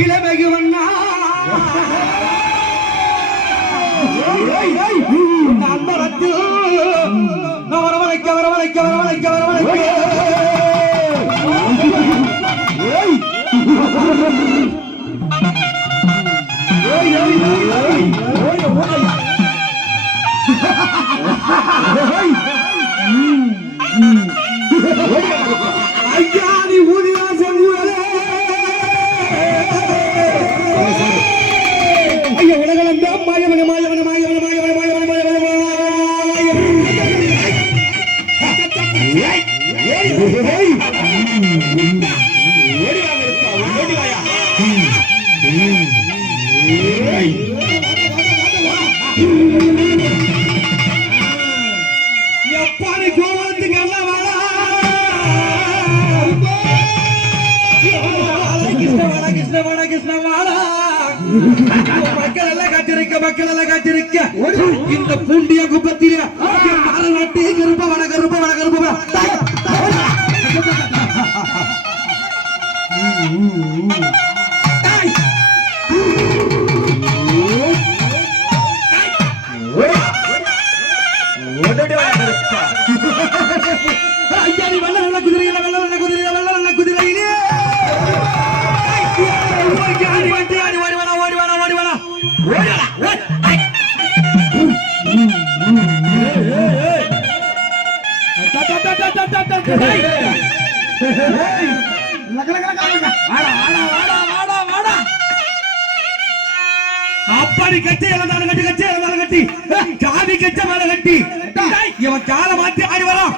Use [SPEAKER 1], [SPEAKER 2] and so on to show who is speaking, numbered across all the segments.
[SPEAKER 1] இளமகு வண்ணா அம்பரத்தில் வரவழைக்க வரவழைக்க வரவழைக்க வரவழைக்க. எப்பாடி கோபத்துக்கு எல்லாம் வேலை கிருஷ்ணவாடா கிருஷ்ணவாடா மக்கள் எல்லாம் காத்திருக்க மக்கள் எல்லாம் காத்திருக்க. இந்த பூண்டிய குப்பத்தில கருப்ப வட அப்படி கட்டி இழந்தாலும் கட்டி கட்டி இழந்தாலும் கட்டி. ஜாதி கட்டி மேல கட்டி. இவன் காலை மாத்தி ஆடி வரான்.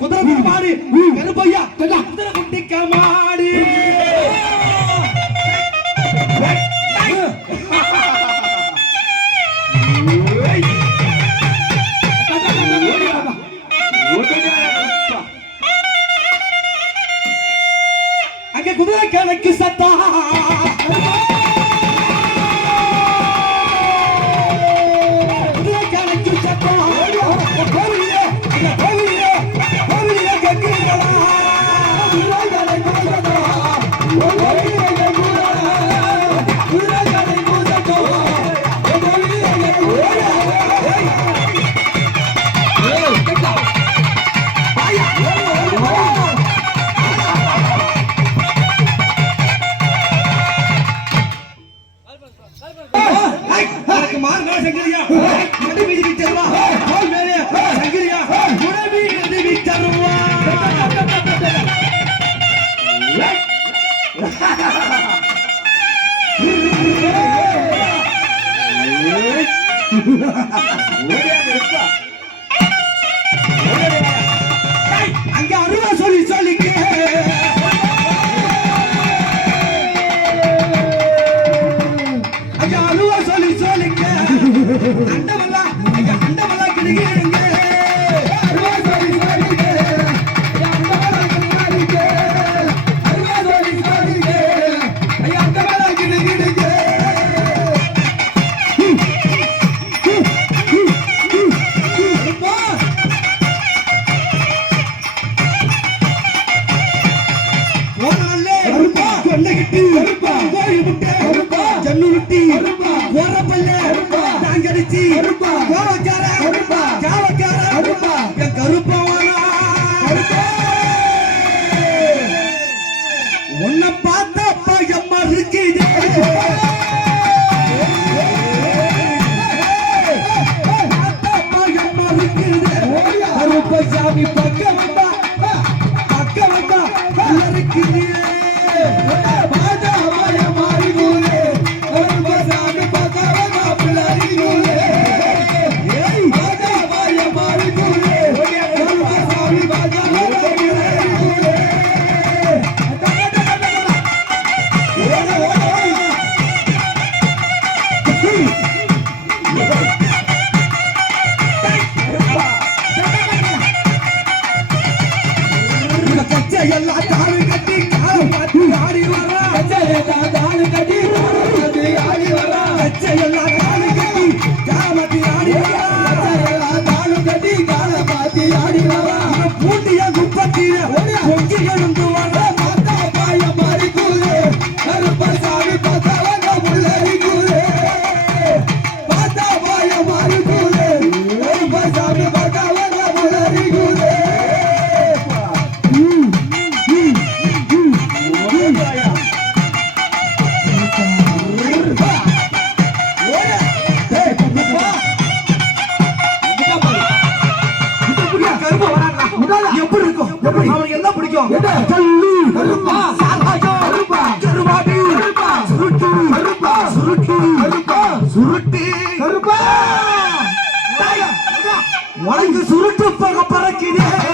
[SPEAKER 1] குதிரை மாடி கருப்பையா குதிரை குட்டிக்க மாடி குதிரை கணக்கு சத்தா. Woody முட்டி கோயில் முட்டை ஜல்லு முட்டி ஓரப்பல்ல தாங்கடிச்சி கோவக்கார. காவக்கார. கருப்பவானா. உன்னை பார்த்தா பயமா இருக்குது பார்த்தா பயமா இருக்குது கருப்பசாமி பக்கம் பூண்டிய முப்பத்தில பொங்கிகள் Yeah.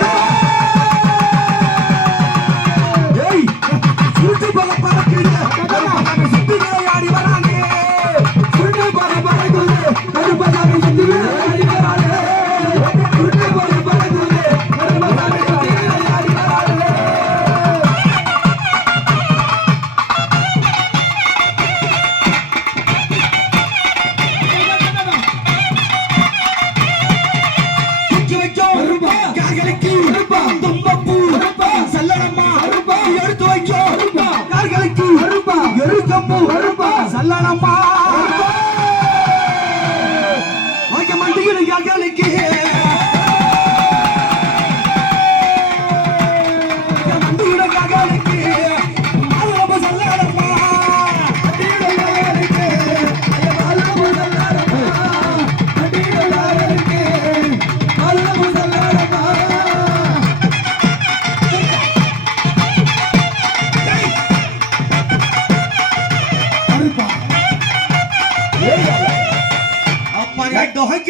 [SPEAKER 1] கருப்பு கருப்பா. சல்லானப்பா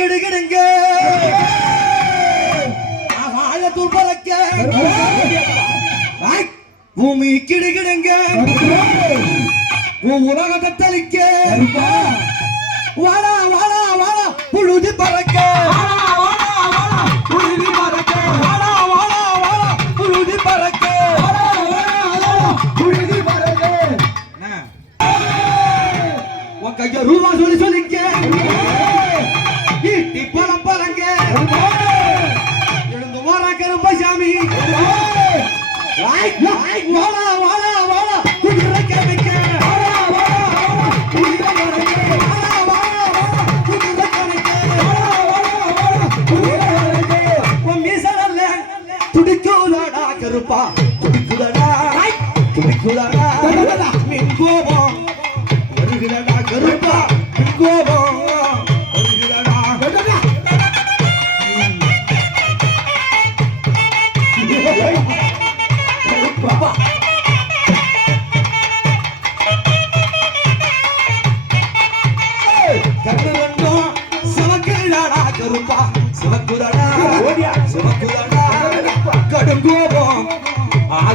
[SPEAKER 1] கிடுகிடுங்க. வாழ துர்பலக்க பூமி கிடுகிடுங்க. உலகத்தை தெளிக்க. வாழா வாழா வாழா புழுதி பறக்க. நெருப்பா குடிக்குதடா குடிக்குதடா மின் கோபம். வருகிறடா கருப்பா. மின் கோபம்.